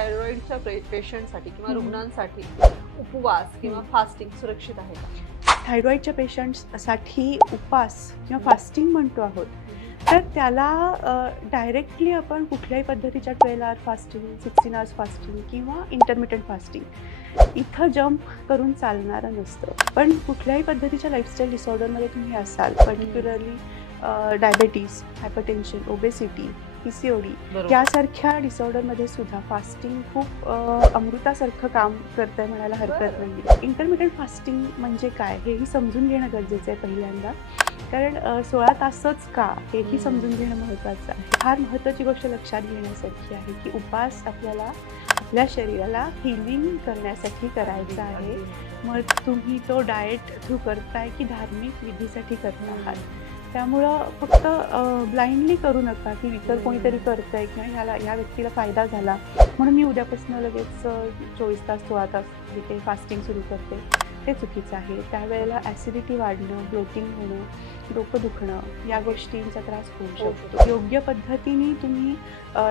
थायरॉइडच्या पेशंटसाठी किंवा. रुग्णांसाठी उपवास किंवा. फास्टिंग सुरक्षित आहे का थायरॉईडच्या पेशंट्ससाठी उपास किंवा फास्टिंग म्हणतो आहोत तर त्याला डायरेक्टली आपण कुठल्याही पद्धतीच्या twelve hour fasting sixteen hours fasting किंवा इंटरमिटंट फास्टिंग इथं जम्प करून चालणारं नसतं पण कुठल्याही पद्धतीच्या लाईफस्टाईल डिसऑर्डरमध्ये तुम्ही असाल particularly diabetes hypertension obesity P C O D बरोबर. यासारख्या डिसऑर्डरमध्ये सुद्धा फास्टिंग खूप अमृतासारखं काम करतंय म्हणायला हरकत. नाही इंटरमिडियंट फास्टिंग म्हणजे काय? हेही समजून घेणं गरजेचं आहे पहिल्यांदा. कारण सोळा तासच का? हेही. समजून घेणं महत्त्वाचं आहे. फार महत्त्वाची गोष्ट लक्षात घेण्यासारखी आहे की उपास आपल्याला आपल्या शरीराला हिलिंग करण्यासाठी करायचा आहे. मग तुम्ही तो डाएट थ्रू करताय की धार्मिक विधीसाठी करता आहात. त्यामुळं फक्त ब्लाइंडली करू नका की इतर. कोणीतरी करतंय किंवा ह्याला ह्या व्यक्तीला फायदा झाला म्हणून मी उद्यापासून लगेच चोवीस तास सोळा तास जिथे फास्टिंग सुरू करते ते चुकीचं आहे. त्यावेळेला ॲसिडिटी वाढणं ब्लोटिंग होणं डोकं दुखणं या गोष्टींचा त्रास होऊ शकतो. योग्य पद्धतीने तुम्ही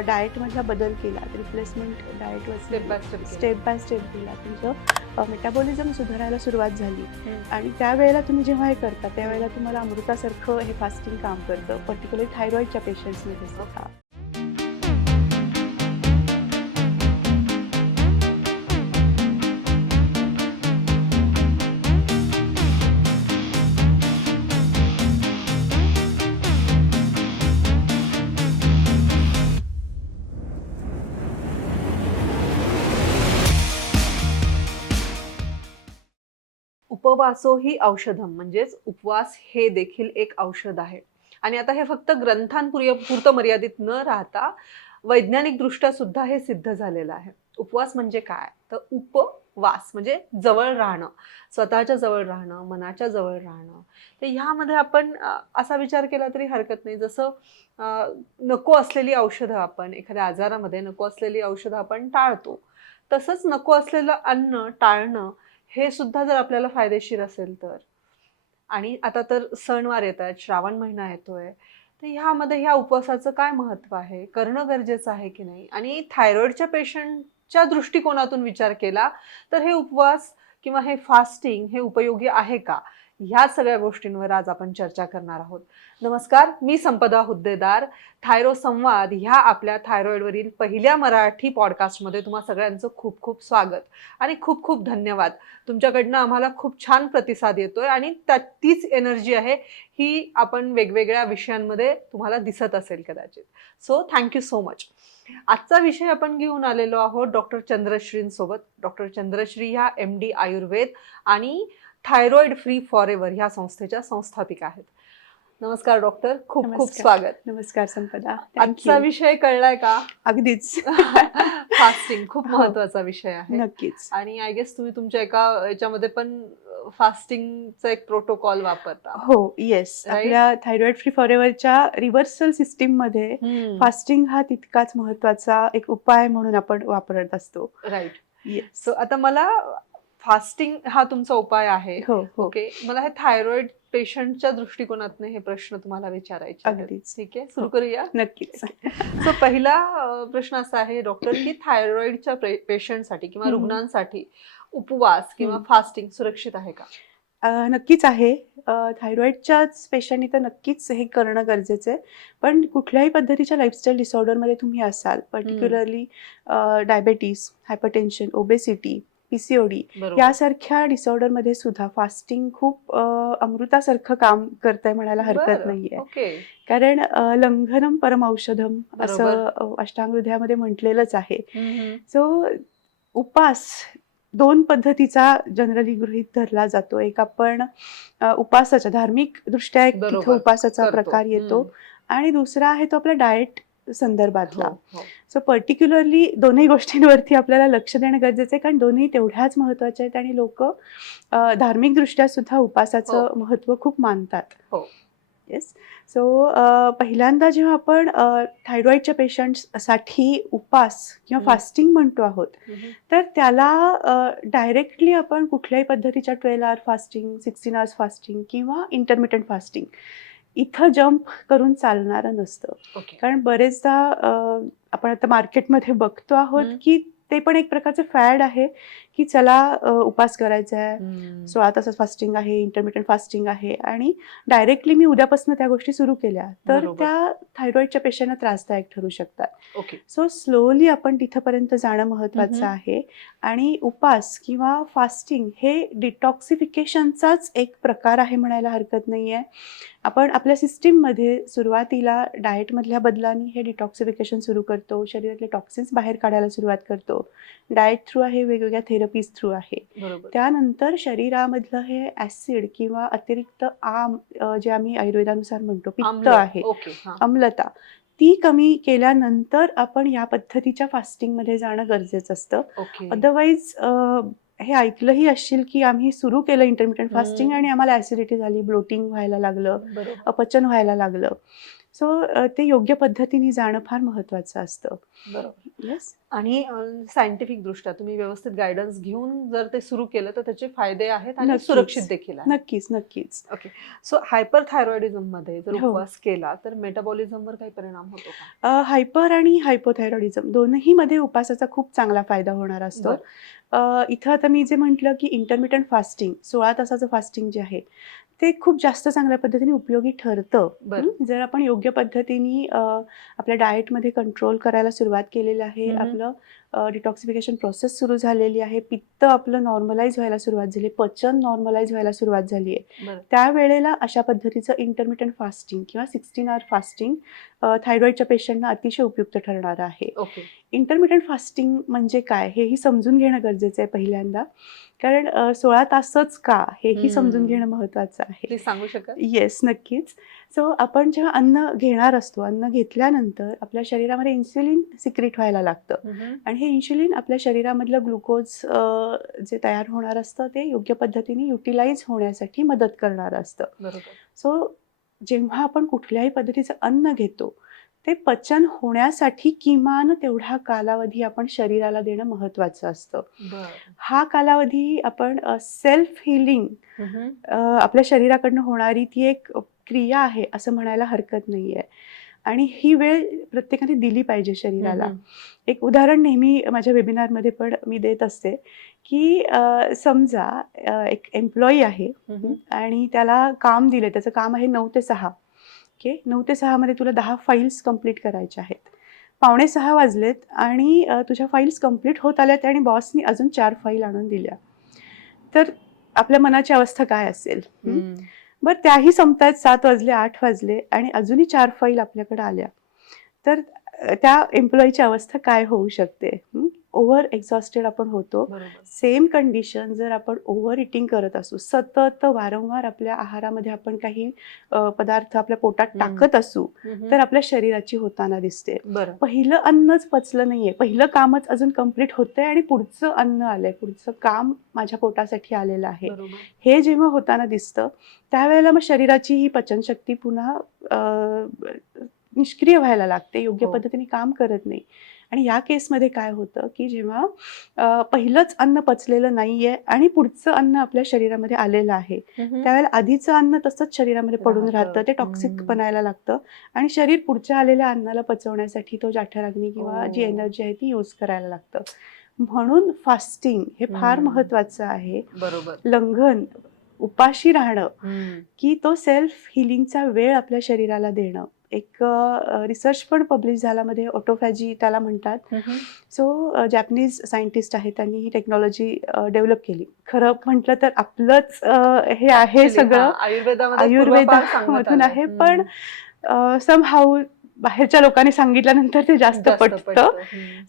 डाएटमधला बदल केला. Replacement डाएटवर step by step step by step केला. तुमचं मेटाबॉलिझम सुधारायला सुरुवात झाली. आणि त्यावेळेला तुम्ही जेव्हा हे करता त्यावेळेला तुम्हाला अमृतासारखं हे फास्टिंग काम करतं पर्टिक्युलर थायरॉईडच्या पेशंट्समध्ये उपवासो ही औषधम म्हणजेच उपवास हे देखील एक औषध आहे. आणि आता हे फक्त ग्रंथांपुरपुरतं मर्यादित न राहता वैज्ञानिकदृष्ट्या सुद्धा हे सिद्ध झालेलं आहे. उपवास म्हणजे काय? तर उपवास म्हणजे जवळ राहणं. स्वतःच्या जवळ राहणं मनाच्या जवळ राहणं. तर ह्यामध्ये आपण असा विचार केला तरी हरकत नाही. जसं नको असलेली औषधं आपण एखाद्या आजारामध्ये नको असलेली औषधं आपण टाळतो. तसंच नको असलेलं अन्न टाळणं हे सुद्धा जर आपल्याला फायदेशीर असेल तर. आणि आता तर सणवार येत आहेत श्रावण महिना येतोय. तर ह्यामध्ये ह्या उपवासाचं काय महत्त्व आहे? करणं गरजेचं आहे की नाही? आणि थायरॉईडच्या पेशंटच्या दृष्टिकोनातून विचार केला तर हे उपवास किंवा हे फास्टिंग हे उपयोगी आहे का? ह्या सगळ्या गोष्टींवर आज आपण चर्चा करणार आहोत. नमस्कार मी संपदा हुद्देदार. थायरो संवाद ह्या आपल्या थायरॉईडवरील पहिल्या मराठी पॉडकास्टमध्ये तुम्हा सगळ्यांचं खूप खूप स्वागत आणि खूप खूप धन्यवाद. तुमच्याकडनं आम्हाला खूप छान प्रतिसाद येतोय आणि त्या तीच एनर्जी आहे ही आपण वेगवेगळ्या विषयांमध्ये तुम्हाला दिसत असेल कदाचित. सो थँक्यू सो मच आजचा विषय आपण घेऊन आलेलो आहोत डॉक्टर चंद्रश्रींसोबत. डॉक्टर चंद्रश्री ह्या एम डी आयुर्वेद आणि थायरॉइड फ्री फॉर एव्हर ह्या संस्थेच्या संस्थापिका आहेत. नमस्कार डॉक्टर. खूप खूप. स्वागत. नमस्कार संपदा. आजचा विषय कळलाय का? अगदीच. फास्टिंग खूप हो. महत्त्वाचा विषय आहे. नक्कीच. आणि आय गेस तुम्ही तुमच्या एका याच्यामध्ये पण फास्टिंगचा एक प्रोटोकॉल वापरता. हो येस? आपल्या थायरॉइड फ्री फॉरेवरच्या रिव्हर्सल सिस्टीममध्ये फास्टिंग हा तितकाच महत्त्वाचा एक उपाय म्हणून आपण वापरत असतो. राईट येस सो आता मला फास्टिंग हा तुमचा उपाय आहे. हो हो. ओके. मला हे थायरॉइड पेशंटच्या दृष्टिकोनातून हे प्रश्न तुम्हाला विचारायचे आहेत. अगदीच. ठीक आहे? सुरू हो. करूया? नक्कीच. सो पहिला अ, प्रश्न असा आहे डॉक्टर की थायरॉइडच्या पेशंटसाठी किंवा हम्म. रुग्णांसाठी उपवास किंवा हम्म. फास्टिंग सुरक्षित आहे का? अ, नक्कीच आहे. थायरॉइडच्याच पेशंटनी तर नक्कीच हे करणं गरजेचं आहे. पण कुठल्याही पद्धतीच्या लाईफस्टाईल डिसऑर्डरमध्ये तुम्ही असाल particularly diabetes hypertension obesity P C O D बरोबर यासारख्या डिसऑर्डरमध्ये सुद्धा फास्टिंग खूप अमृतासारखं काम करतंय म्हणायला हरकत. नाहीये कारण लंघनम परम औषधम असं बरोबर. अ, अष्टांग हृदयामध्ये म्हटलेलंच आहे. सो उपास दोन पद्धतीचा जनरली गृहीत धरला जातो एक आपण अ, उपासाच्या धार्मिक दृष्ट्या एक. उपासाचा. प्रकार येतो. आणि दुसरा आहे तो आपल्या डाएट संदर्भातला हो, हो. सो पर्टिक्युलरली दोन्ही गोष्टींवरती आपल्याला लक्ष देणं गरजेचं आहे कारण दोन्ही तेवढ्याच महत्त्वाच्या आहेत आणि लोक धार्मिक दृष्ट्या सुद्धा उपासाचं हो. महत्त्व खूप मानतात हो. येस सो पहिल्यांदा जेव्हा आपण थायरॉइडच्या पेशंट्ससाठी उपास किंवा. फास्टिंग म्हणतो आहोत. तर त्याला डायरेक्टली आपण कुठल्याही पद्धतीच्या twelve hour fasting sixteen hours fasting किंवा इंटरमिटंट फास्टिंग इथं जम्प करून चालणारं नसतं कारण बरेचदा आपण आता मार्केटमध्ये बघतो आहोत. की ते पण एक प्रकारचं फॅड आहे की चला उपास करायचा आहे हम्म. सोळा तासात फास्टिंग आहे इंटरमिडियंट फास्टिंग आहे आणि डायरेक्टली मी उद्यापासून त्या गोष्टी सुरू केल्या. तर. त्या थायरॉइडच्या पेशंटना त्रासदायक ठरू शकतात. ओके. सो स्लोली आपण तिथपर्यंत जाणं महत्वाचं. आहे आणि उपास किंवा फास्टिंग हे डिटॉक्सिफिकेशनचाच एक प्रकार आहे म्हणायला हरकत नाही आहे आपण आपल्या सिस्टीममध्ये सुरुवातीला डाएटमधल्या बदलांनी हे डिटॉक्सिफिकेशन सुरू करतो. शरीरातले टॉक्सिन्स बाहेर काढायला सुरुवात करतो. डाएट थ्रू आहे वेगवेगळ्या थेरपीज थ्रू आहे त्यानंतर शरीरामधलं हे ऍसिड किंवा अतिरिक्त आम जे आम्ही आयुर्वेदानुसार म्हणतो पित्त. आहे. अम्लता ती कमी केल्यानंतर आपण या पद्धतीच्या फास्टिंगमध्ये जाणं गरजेचं असतं अदरवाईज हे ऐकलंही असशील की आम्ही सुरू केलं इंटरमिडियंट फास्टिंग. आणि आम्हाला ऍसिडिटी झाली ब्लोटिंग व्हायला लागलं अपचन व्हायला लागलं सो ते योग्य पद्धतीने जाणं फार महत्वाचं असतं. बरोबर. येस आणि सायंटिफिक दृष्ट्या तुम्ही व्यवस्थित गायडन्स घेऊन जर ते सुरू केलं तर त्याचे फायदे आहेत आणि. सुरक्षित देखील नक्कीच नक्कीच. सो हायपर थायरॉइडिझममध्ये जर हो. उपवास केला तर मेटाबॉलिझमवर काही परिणाम होतो हायपर आणि हायपोथायरॉइडिझम दोन्ही मध्ये उपासाचा खूप चांगला फायदा होणार असतो. इथं आता मी जे म्हटलं की इंटरमिडियंट फास्टिंग सोळा तासाचं फास्टिंग जे आहे ते खूप जास्त चांगल्या पद्धतीने उपयोगी ठरतं? जर आपण योग्य पद्धतीने आपल्या डाएटमध्ये कंट्रोल करायला सुरुवात केलेली आहे. आपलं डिटॉक्सिफिकेशन प्रोसेस सुरू झालेली आहे. पित्त आपलं नॉर्मलाइज व्हायला सुरुवात झाली. पचन नॉर्मलाइज व्हायला सुरुवात झाली आहे. त्यावेळेला अशा पद्धतीचं इंटरमिडियंट फास्टिंग किंवा सिक्स्टीन आवर फास्टिंग थायरॉइडच्या पेशंटना अतिशय उपयुक्त ठरणार आहे. ओके. इंटरमिडियंट फास्टिंग म्हणजे काय? हेही समजून घेणं गरजेचं आहे पहिल्यांदा. कारण सोळा तासच का? हेही. समजून घेणं महत्वाचं आहे. सांगू शकाल? येस नक्कीच. सो आपण जेव्हा अन्न घेणार असतो अन्न घेतल्यानंतर आपल्या शरीरामध्ये इन्सुलिन सिक्रेट व्हायला लागतं. आणि हे इन्शुलिन आपल्या शरीरामधलं ग्लुकोज जे तयार होणार असतं ते योग्य पद्धतीने युटिलाइज होण्यासाठी मदत करणार असतं. सो जेव्हा आपण कुठल्याही पद्धतीचं अन्न घेतो ते पचन होण्यासाठी किमान तेवढा कालावधी आपण शरीराला देणं महत्त्वाचं असतं हा कालावधी आपण सेल्फ हिलिंग. आपल्या शरीराकडनं होणारी ती एक क्रिया आहे असं म्हणायला हरकत नाही आहे आणि ही वेळ प्रत्येकाने दिली पाहिजे शरीराला. एक उदाहरण नेहमी माझ्या वेबिनारमध्ये पण मी देत असते की समजा एक एम्प्लॉई आहे. आणि त्याला काम दिले त्याचं काम आहे नऊ ते सहा ओके नऊ ते सहामध्ये तुला दहा फाईल्स कंप्लीट करायच्या आहेत. पावणे सहा वाजलेत आणि तुझ्या फाईल्स कंप्लीट होत आल्यात आणि बॉसनी अजून चार फाईल आणून दिल्या. तर आपल्या मनाची अवस्था काय असेल. बरं त्याही संपतायत सात वाजले आठ वाजले आणि अजूनही चार फाईल आपल्याकडे आल्या. तर त्या एम्प्लॉईची अवस्था काय होऊ शकते? ओव्हर एक्झॉस्टेड आपण होतो. सेम कंडिशन जर आपण ओव्हर इटिंग करत असू सतत वारंवार आपल्या आहारामध्ये आपण काही पदार्थ आपल्या पोटात. टाकत असू. तर आपल्या शरीराची होताना दिसते. पहिलं अन्नच पचलं नाहीये. पहिलं कामच अजून कंप्लीट होतंय आणि पुढचं अन्न आलंय. पुढचं काम माझ्या पोटासाठी आलेलं आहे. हे जेव्हा होताना दिसतं त्यावेळेला मग शरीराची ही पचनशक्ती पुन्हा निष्क्रिय व्हायला लागते. योग्य हो. पद्धतीने काम करत नाही. आणि या केसमध्ये काय होतं की जेव्हा पहिलंच अन्न पचलेलं नाहीये आणि पुढचं अन्न आपल्या शरीरामध्ये आलेलं आहे. त्यावेळेला आधीचं अन्न तसंच शरीरामध्ये पडून राहतं. ते टॉक्सिक. बनायला लागतं आणि शरीर पुढच्या आलेल्या अन्नाला पचवण्यासाठी तो जाठराग्नी किंवा जी ओ. एनर्जी आहे ती यूज करायला लागतं म्हणून फास्टिंग हे फार. महत्वाचं आहे बरोबर लंघन उपाशी राहणं. की तो सेल्फ हिलिंगचा वेळ आपल्या शरीराला देणं एक रिसर्च पण पब्लिश झाल्यामध्ये ऑटोफॅजी त्याला म्हणतात. सो जॅपनीज सायंटिस्ट आहेत त्यांनी ही टेक्नॉलॉजी डेव्हलप केली खरं म्हटलं तर आपलंच हे आहे सगळं आयुर्वेदामधून. आहे. पण सम हाऊ बाहेरच्या लोकांनी सांगितल्यानंतर ते जास्त पटतं.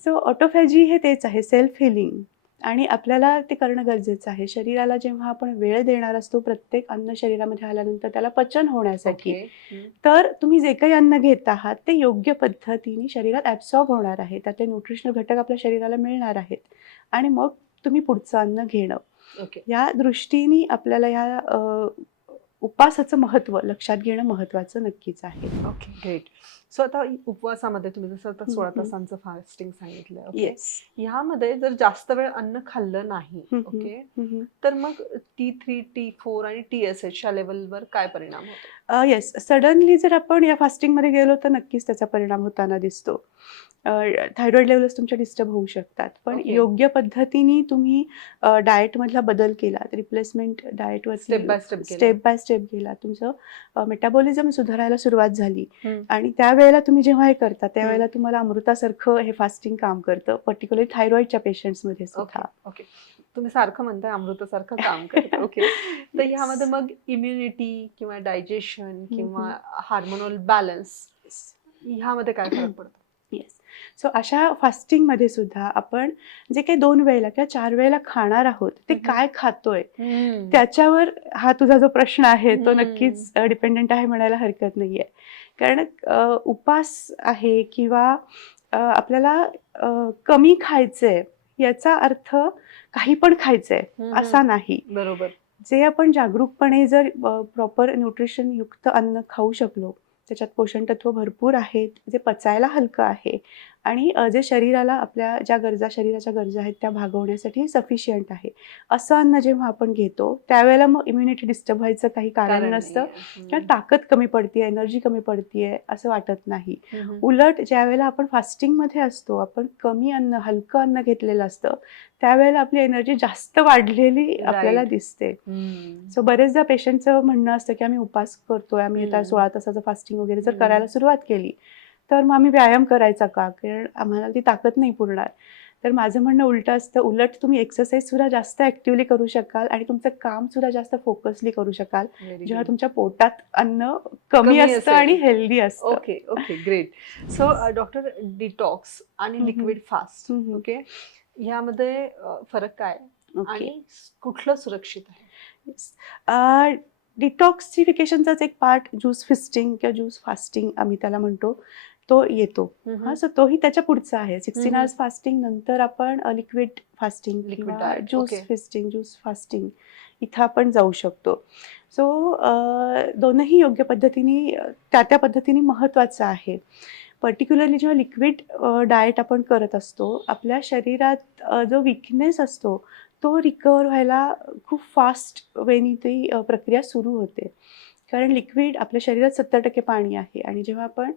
सो ऑटोफॅजी हे तेच आहे सेल्फ हिलिंग आणि आपल्याला ते करणं गरजेचं आहे. शरीराला जेव्हा आपण वेळ देणार असतो प्रत्येक अन्न शरीरामध्ये आल्यानंतर त्याला पचन होण्यासाठी. तर तुम्ही जे काही अन्न घेत आहात ते योग्य पद्धतीने शरीरात ॲब्सॉर्ब होणार आहे. त्यातले न्यूट्रिशनल घटक आपल्या शरीराला मिळणार आहेत. आणि मग तुम्ही पुढचं अन्न घेणं. या दृष्टीने आपल्याला या अ, उपासाचं महत्त्व लक्षात घेणं महत्त्वाचं नक्कीच आहे. ओके ग्रेट सो आता उपवासामध्ये तुम्ही जसं आता सोळा. तासांचं फास्टिंग सांगितलंय ओके येस ह्यामध्ये जर जास्त वेळ अन्न खाल्लं नाही हम्म. ओके तर मग टी थ्री टी फोर आणि टी एस एच च्या लेवलवर काय परिणाम होतो? येस सडनली जर आपण या फास्टिंगमध्ये गेलो तर नक्कीच त्याचा परिणाम होताना दिसतो. थायरॉइड लेवल्स तुमच्या डिस्टर्ब होऊ शकतात. पण. योग्य पद्धतीने तुम्ही डाएटमधला बदल केला replacement डाएटवर step by step step by step गेला तुमचं मेटाबॉलिझम सुधारायला सुरुवात झाली. आणि त्यावेळेला तुम्ही जेव्हा हे करता त्यावेळेला तुम्हाला अमृतासारखं हे फास्टिंग काम करतं पर्टिक्युलरली थायरॉइडच्या पेशंट्समध्ये सुद्धा. तुम्ही सारखं म्हणताय अमृतासारखं काम करतं ओके तर ह्यामध्ये मग इम्युनिटी किंवा डायजेशन किंवा हार्मोनल बॅलन्स ह्यामध्ये काय फरक पडतो? येस सो अशा फास्टिंगमध्ये सुद्धा आपण जे काही दोन वेळेला किंवा चार वेळेला खाणार आहोत ते. काय खातोय? त्या त्याच्यावर हा तुझा जो प्रश्न आहे तो. नक्कीच डिपेंडेंट आहे म्हणायला हरकत नाहीये. कारण उपास आहे किंवा आपल्याला कमी खायचंय याचा अर्थ काही पण खायचंय असा नाही. बरोबर. जे आपण जागरूकपणे जर प्रॉपर न्यूट्रिशन युक्त अन्न खाऊ शकलो त्याच्यात पोषण तत्व भरपूर आहेत जे पचायला हलकं आहे आणि जे शरीराला आपल्या ज्या गरजा शरीराच्या गरजा आहेत त्या भागवण्यासाठी सफिशियंट आहे. असं अन्न जेव्हा आपण घेतो त्यावेळेला मग इम्युनिटी डिस्टर्ब व्हायचं काही कारण नसतं. किंवा ताकद कमी पडतीये एनर्जी कमी पडतीये असं वाटत नाही. उलट ज्या वेळेला आपण फास्टिंगमध्ये असतो आपण कमी अन्न हलकं अन्न घेतलेलं असतं त्यावेळेला आपली एनर्जी जास्त वाढलेली आपल्याला. दिसते. सो बरेचदा पेशंटचं म्हणणं असतं की आम्ही उपास करतोय आम्ही. सोळा तासाचं फास्टिंग वगैरे जर. करायला सुरुवात केली तर मग आम्ही व्यायाम करायचा का? कारण आम्हाला ती ताकद नाही पुरणार. तर माझं म्हणणं उलटं असतं उलट तुम्ही एक्सरसाइज सुद्धा जास्त ऍक्टिव्हली करू शकाल आणि तुमचं काम सुद्धा जास्त फोकसली करू शकाल जेव्हा तुमच्या पोटात अन्न कमी असतं. आणि हेल्दी असतं. Okay okay great so doctor detox आणि. Liquid fast. ओके ह्यामध्ये फरक काय? आणि कुठलं सुरक्षित आहे? डिटॉक्सिफिकेशनचाच एक पार्ट ज्यूस फिस्टिंग किंवा ज्यूस फास्टिंग आम्ही त्याला म्हणतो. तो येतो. हा सो तोही त्याच्या पुढचा आहे. सिक्स्टीन. आवर्स फास्टिंग नंतर आपण लिक्विड फास्टिंग किंवा diet, juice. Fasting juice fasting इथं आपण जाऊ शकतो. सो दोनही योग्य पद्धतीने त्या त्या पद्धतीने महत्त्वाचं आहे. पर्टिक्युलरली जेव्हा लिक्विड डाएट आपण करत असतो आपल्या शरीरात जो विकनेस असतो तो रिकवर व्हायला खूप फास्ट वेनी ती प्रक्रिया सुरू होते. कारण लिक्विड आपल्या शरीरात सत्तर टक्के पाणी आहे. आणि जेव्हा आपण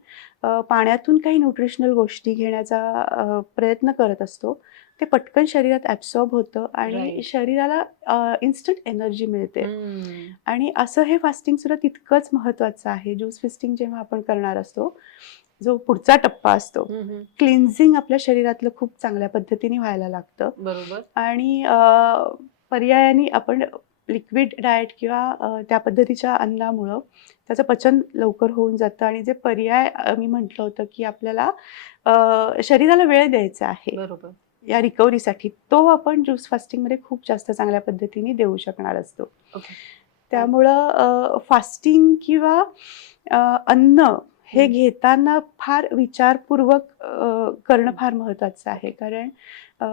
पाण्यातून काही न्यूट्रिशनल गोष्टी घेण्याचा प्रयत्न करत असतो ते पटकन शरीरात ॲब्सॉर्ब होतं आणि. शरीराला इन्स्टंट एनर्जी मिळते. आणि असं हे फास्टिंग सुद्धा तितकंच महत्त्वाचं आहे. ज्यूस फिस्टिंग जेव्हा आपण करणार असतो जो पुढचा टप्पा असतो क्लिन्झिंग आपल्या शरीरातलं खूप चांगल्या पद्धतीने व्हायला लागतं. बरोबर. आणि पर्यायाने आपण लिक्विड डाएट किंवा त्या पद्धतीच्या अन्नामुळं त्याचं पचन लवकर होऊन जातं आणि जे पर्याय मी म्हटलं होतं की आपल्याला शरीराला वेळ द्यायचा आहे बरोबर या रिकव्हरीसाठी तो आपण ज्यूस फास्टिंगमध्ये खूप जास्त चांगल्या पद्धतीने देऊ शकणार असतो Okay. त्यामुळं फास्टिंग किंवा अन्न हे. घेताना फार विचारपूर्वक करणं. फार महत्वाचं आहे कारण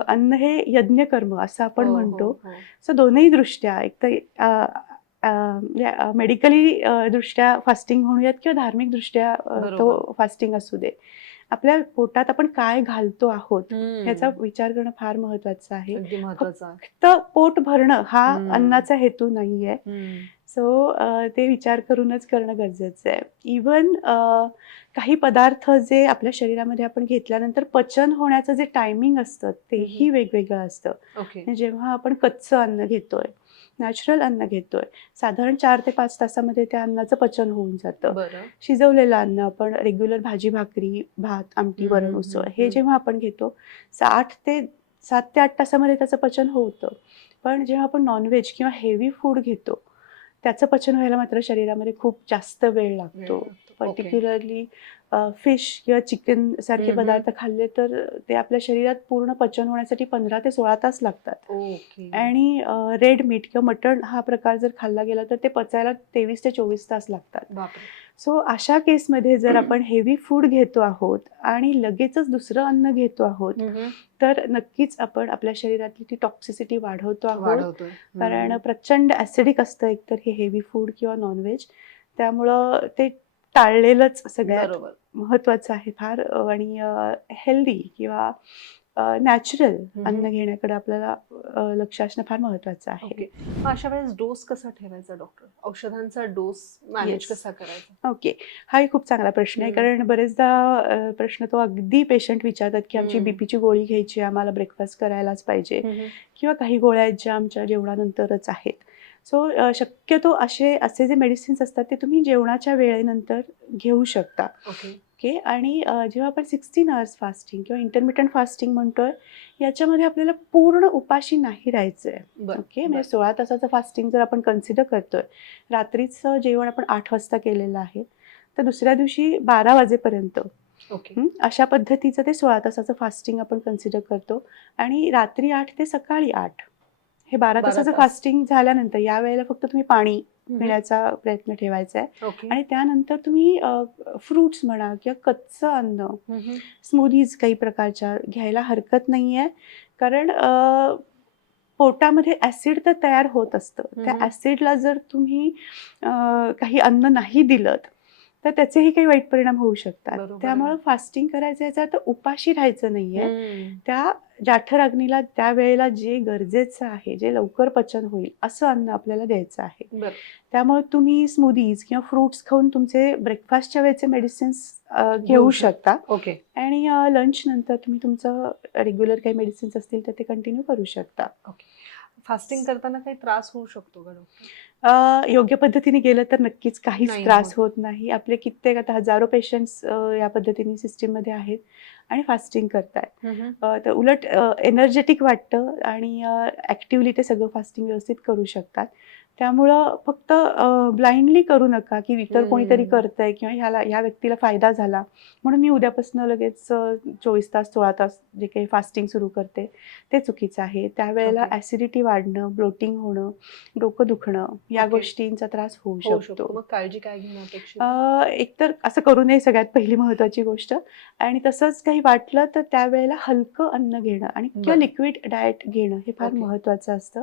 अन्न हे यज्ञकर्म असं आपण हो, हो, म्हणतो हो. सो दोनही दृष्ट्या एक तर मेडिकली दृष्ट्या फास्टिंग म्हणूयात किंवा धार्मिक दृष्ट्या तो. फास्टिंग असू दे आपल्या पोटात आपण काय घालतो आहोत. ह्याचा विचार करणं फार महत्वाचं आहे. फक्त पोट भरणं हा. अन्नाचा हेतू नाहीये. सो ते विचार करूनच करणं गरजेचं आहे. इवन काही पदार्थ जे आपल्या शरीरामध्ये आपण घेतल्यानंतर पचन होण्याचं जे टायमिंग असतं तेही. वेगवेगळं असतं. आणि जेव्हा आपण कच्चं अन्न घेतोय नॅचरल अन्न घेतोय साधारण चार ते पाच तासामध्ये त्या अन्नाचं पचन होऊन जातं. शिजवलेलं अन्न आपण रेग्युलर भाजी भाकरी भात आमटी वरण उसळ हे. जेव्हा आपण घेतो साठ ते सात ते आठ तासामध्ये त्याचं पचन होतं. पण जेव्हा आपण नॉनव्हेज किंवा हेवी फूड घेतो त्याचं पचन व्हायला मात्र शरीरामध्ये खूप जास्त वेळ लागतो. पर्टिक्युलरली फिश किंवा चिकन सारखे पदार्थ खाल्ले तर ते आपल्या शरीरात पूर्ण पचन होण्यासाठी पंधरा ते सोळा तास लागतात. आणि रेड मीट किंवा मटण हा प्रकार जर खाल्ला गेला तर ते पचायला तेवीस ते चोवीस तास लागतात. सो अशा केसमध्ये जर आपण हेवी फूड घेतो आहोत आणि लगेचच दुसरं अन्न घेतो आहोत. तर नक्कीच आपण आपल्या शरीरातली ती टॉक्सिसिटी वाढवतो आहोत. कारण. प्रचंड ॲसिडिक असतं एकतर हे हेवी फूड किंवा नॉनव्हेज त्यामुळं ते टाळलेलंच सगळ्यात बरोबर. महत्वाचं आहे फार. आणि हेल्दी किंवा नॅचरल. अन्न घेण्याकडे आपल्याला लक्ष असणं फार महत्वाचं आहे. मग अशा वेळेस डोस कसा ठेवायचा डॉक्टर औषधांचा डोस मॅनेज. कसा करायचा? ओके. हाही खूप चांगला प्रश्न आहे. कारण बरेचदा प्रश्न तो अगदी पेशंट विचारतात की आमची. बीपीची गोळी घ्यायची आम्हाला ब्रेकफास्ट करायलाच पाहिजे. किंवा काही गोळ्या आहेत ज्या आमच्या जेवणानंतरच आहेत. सो शक्यतो असे असे जे मेडिसिन्स असतात ते तुम्ही जेवणाच्या वेळेनंतर घेऊ शकता. ओके आणि जेव्हा आपण सिक्स्टीन आवर्स फास्टिंग किंवा इंटरमिटंट फास्टिंग म्हणतोय याच्यामध्ये आपल्याला पूर्ण उपाशी नाही राहायचं आहे ओके म्हणजे सोळा तासाचं फास्टिंग जर आपण कन्सिडर करतोय रात्रीचं जेवण आपण आठ वाजता केलेलं आहे तर दुसऱ्या दिवशी बारा वाजेपर्यंत. ओके अशा पद्धतीचं ते सोळा तासाचं फास्टिंग आपण कन्सिडर करतो. आणि रात्री आठ ते सकाळी आठ. हे बारा तासाचं तास. फास्टिंग झाल्यानंतर या वेळेला फक्त तुम्ही पाणी पिण्याचा प्रयत्न ठेवायचा आहे आणि त्यानंतर तुम्ही फ्रुट्स म्हणा किंवा कच्चं अन्न स्मूदीज काही प्रकारच्या घ्यायला हरकत नाही आहे कारण पोटामध्ये ॲसिड तर तयार होत असतं. त्या. ॲसिडला जर तुम्ही काही अन्न नाही दिलं तर त्याचेही काही वाईट परिणाम होऊ शकतात. त्यामुळं फास्टिंग करायचं याचा अर्थ उपाशी राहायचं नाहीये. त्या जाठर अग्नीला त्या वेळेला जे गरजेचं आहे जे लवकर पचन होईल असं अन्न आपल्याला द्यायचं आहे. त्यामुळे तुम्ही स्मूदीज किंवा फ्रुट्स खाऊन तुमचे ब्रेकफास्टच्या वेळेचे मेडिसिन्स घेऊ शकता. ओके आणि लंच नंतर तुम्ही तुमचं रेग्युलर काही मेडिसिन्स असतील तर ते कंटिन्यू करू शकता. फास्टिंग करताना काही त्रास होऊ शकतो का अ, योग्य पद्धतीने गेलं तर नक्कीच काहीच नाही त्रास होत. होत नाही. आपले कित्येक आता हजारो पेशंट्स या पद्धतीने सिस्टीममध्ये आहेत आणि फास्टिंग करतायत. अ, तर उलट एनर्जेटिक वाटतं आणि ॲक्टिवली ते सगळं फास्टिंग व्यवस्थित करू शकतात. त्यामुळं फक्त ब्लाइंडली करू नका की इतर कोणीतरी. करतंय किंवा ह्याला ह्या व्यक्तीला फायदा झाला म्हणून मी उद्यापासून लगेच चोवीस तास सोळा तास जे काही फास्टिंग सुरू करते ते चुकीचं आहे त्यावेळेला. ॲसिडिटी वाढणं ब्लोटिंग होणं डोकं दुखणं या. गोष्टींचा त्रास होऊ शकतो काळजी काय घेणं एकतर असं करू नये सगळ्यात पहिली महत्वाची गोष्ट आणि तसंच काही वाटलं तर त्यावेळेला हलकं अन्न घेणं आणि किंवा. लिक्विड डाएट घेणं हे फार. महत्वाचं असतं.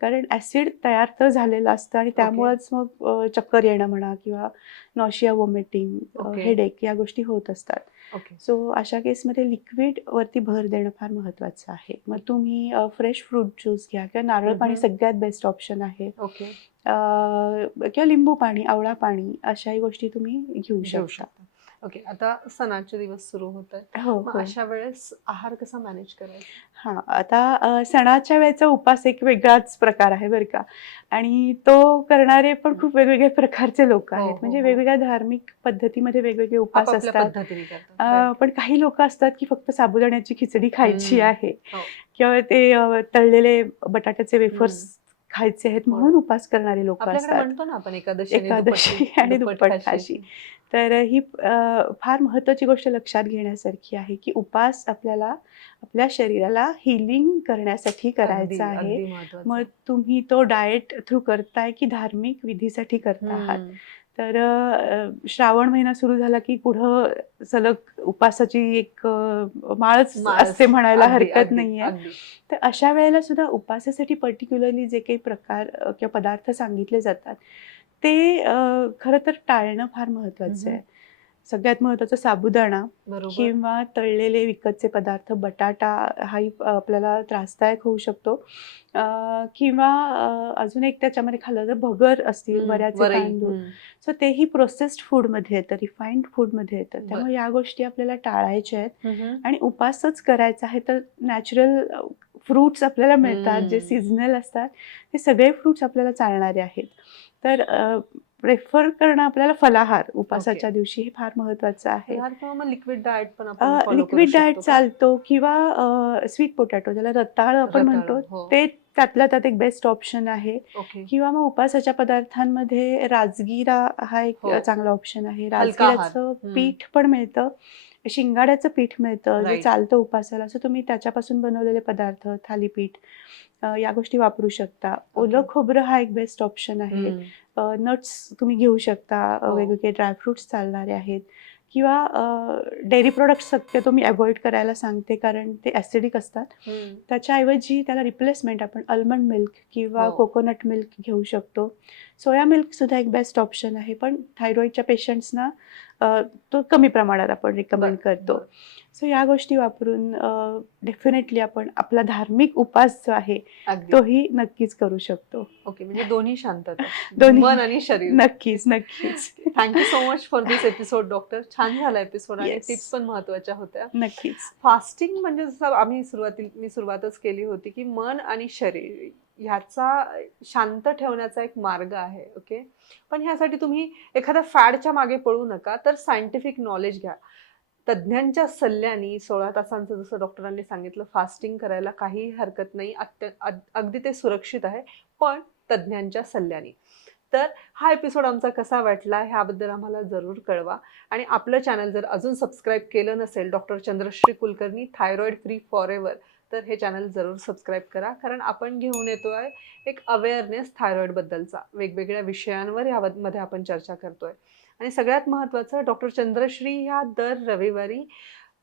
कारण ऍसिड तयार तर झालेलं असतं आणि त्यामुळेच मग चक्कर येणं म्हणा किंवा नॉशिया वॉमिटिंग. हेडेक या गोष्टी होत असतात. सो अशा केसमध्ये लिक्विड वरती भर देणं फार महत्वाचं आहे. मग तुम्ही फ्रेश फ्रूट ज्यूस घ्या किंवा नारळ पाणी. सगळ्यात बेस्ट ऑप्शन आहे. ओके. किंवा लिंबू पाणी आवळा पाणी अशाही गोष्टी तुम्ही घेऊ शकता. ओके आता सणाचे दिवस सुरू होत आहेत हो हो. अशा वेळेस आहार कसा मॅनेज करायचा? हा आता सणाच्या वेळेचा उपास एक वेगळाच प्रकार आहे बरं का. आणि तो करणारे पण खूप वेगवेगळ्या प्रकारचे लोक हो, आहेत. म्हणजे. वेगवेगळ्या धार्मिक पद्धतीमध्ये वेगवेगळे उपास असतात. पण काही लोक असतात की फक्त साबुदाण्याची खिचडी खायची. आहे. किंवा ते तळलेले बटाट्याचे वेफर्स खायचे आहेत म्हणून. उपास करणारे लोक असतात म्हणतो ना आपण एकादशी आणि एकादशी आणि. खाशी. तर ही फार महत्वाची गोष्ट लक्षात घेण्यासारखी आहे की उपास आपल्याला आपल्या शरीराला हिलिंग करण्यासाठी करायचा आहे. मग तुम्ही तो डाएट थ्रू करताय की धार्मिक विधीसाठी करता आहात. तर श्रावण महिना सुरू झाला की पुढं सलग उपासाची एक माळच. असते म्हणायला हरकत नाहीये. तर अशा वेळेला सुद्धा उपासासाठी पर्टिक्युलरली जे काही प्रकार किंवा पदार्थ सांगितले जातात ते खरं तर टाळणं फार महत्वाचं आहे सगळ्यात महत्वाचं साबुदाणा किंवा तळलेले विकतचे पदार्थ बटाटा हाही आपल्याला त्रासदायक होऊ शकतो किंवा अजून एक त्याच्यामध्ये खाल्लं तर भगर असतील. बऱ्याच. तांदूळ. सो तेही प्रोसेस्ड फूडमध्ये येतं रिफाईंड फूडमध्ये येतं. त्यामुळे या गोष्टी आपल्याला टाळायच्या आहेत. आणि उपासच करायचा आहे तर नॅचरल फ्रुट्स आपल्याला मिळतात जे. सिजनल असतात ते सगळे फ्रुट्स आपल्याला चालणारे आहेत तर प्रेफर करणं आपल्याला फलाहार उपासाच्या दिवशी हे फार महत्वाचं आहे लिक्विड डाएट पण लिक्विड डाएट? चालतो किंवा स्वीट पोटॅटो ज्याला रताळ आपण म्हणतो हो. ते त्यातल्या त्यात एक बेस्ट ऑप्शन आहे किंवा मग उपासाच्या पदार्थांमध्ये राजगिरा हा एक हो. चांगला ऑप्शन आहे. राजगिराचं. पीठ पण मिळतं शिंगाड्याचं पीठ मिळतं जे. चालतं उपासाला सो तुम्ही त्याच्यापासून बनवलेले पदार्थ थालीपीठ या गोष्टी वापरू शकता ओलं. खोबरं हा एक बेस्ट ऑप्शन आहे. नट्स तुम्ही घेऊ शकता हो. वेगवेगळे ड्रायफ्रुट्स चालणारे आहेत किंवा डेअरी प्रोडक्ट्स शक्यतो मी अवॉइड करायला सांगते कारण ते ॲसिडिक असतात. त्याच्याऐवजी त्याला रिप्लेसमेंट आपण अल्मंड मिल्क किंवा हो. कोकोनट मिल्क घेऊ शकतो सोया मिल्कसुद्धा एक बेस्ट ऑप्शन आहे पण थायरॉईडच्या पेशंट्सना तो कमी प्रमाणात आपण रिकमेंड करतो. सो या गोष्टी वापरून डेफिनेटली आपण आपला धार्मिक उपास जो आहे तोही नक्कीच करू शकतो. ओके म्हणजे दोन्ही शांतता. दोन्ही. मन आणि शरीर. नक्कीच नक्कीच. Thank you so much for this episode doctor छान झाला एपिसोड आणि. टिप्स पण महत्त्वाच्या होत्या. नक्कीच. फास्टिंग म्हणजे जसं आम्ही सुरुवाती मी सुरुवातच केली होती की मन आणि शरीर. ह्याचा शांत ठेवण्याचा एक मार्ग आहे ओके पण ह्यासाठी तुम्ही एखाद्या फॅडच्या मागे पळू नका तर सायंटिफिक नॉलेज घ्या. तज्ज्ञांच्या सल्ल्याने सोळा तासांचं जसं डॉक्टरांनी सांगितलं फास्टिंग करायला काही हरकत नाही अत्य अग- अगदी ते सुरक्षित आहे पण तज्ज्ञांच्या सल्ल्याने. तर हा एपिसोड आमचा कसा वाटला ह्याबद्दल आम्हाला जरूर कळवा. आणि आपलं चॅनल जर अजून सबस्क्राईब केलं नसेल doctor Chandrashree Kulkarni thyroid free forever तर हे चॅनल जरूर सबस्क्राईब करा. कारण आपण घेऊन येतो आहे एक अवेअरनेस थायरॉईडबद्दलचा वेगवेगळ्या विषयांवर यामध्ये आपण चर्चा करतोय. आणि सगळ्यात महत्त्वाचं डॉक्टर चंद्रश्री ह्या दर रविवारी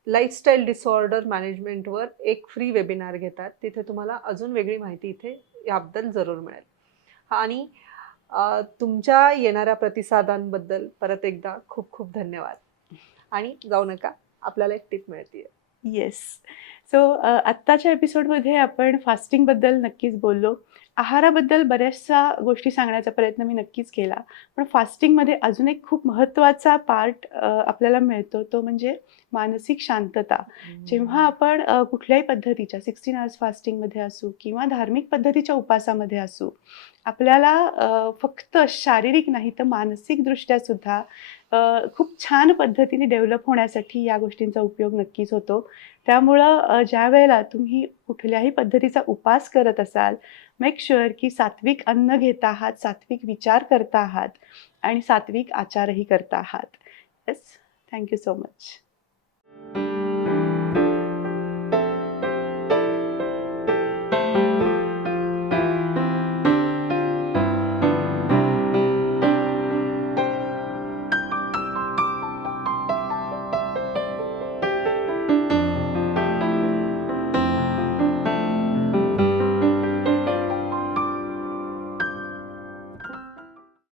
लाईफस्टाईल डिसऑर्डर मॅनेजमेंटवर एक फ्री वेबिनार घेतात. तिथे तुम्हाला अजून वेगळी माहिती इथे याबद्दल जरूर मिळेल. आणि तुमच्या येणाऱ्या प्रतिसादांबद्दल परत एकदा खूप खूप धन्यवाद. आणि जाऊ नका आपल्याला एक टिप मिळते येस सो uh, आत्ताच्या एपिसोडमध्ये आपण फास्टिंगबद्दल नक्कीच बोललो. आहाराबद्दल बऱ्याचशा गोष्टी सांगण्याचा प्रयत्न मी नक्कीच केला. पण फास्टिंगमध्ये अजून एक खूप महत्त्वाचा पार्ट आपल्याला मिळतो तो म्हणजे मानसिक शांतता. जेव्हा आपण कुठल्याही पद्धतीच्या सिक्स्टीन आवर्स फास्टिंगमध्ये असू किंवा धार्मिक पद्धतीच्या उपासामध्ये असू आपल्याला फक्त शारीरिक नाही तर मानसिकदृष्ट्या सुद्धा अ, खूप छान पद्धतीने डेव्हलप होण्यासाठी या गोष्टींचा उपयोग नक्कीच होतो. त्यामुळं ज्या वेळेला तुम्ही कुठल्याही पद्धतीचा उपास करत असाल मेक शुअर की सात्विक अन्न घेता आहात सात्विक विचार करता आहात आणि सात्विक आचारही करता आहात. Yes thank you so much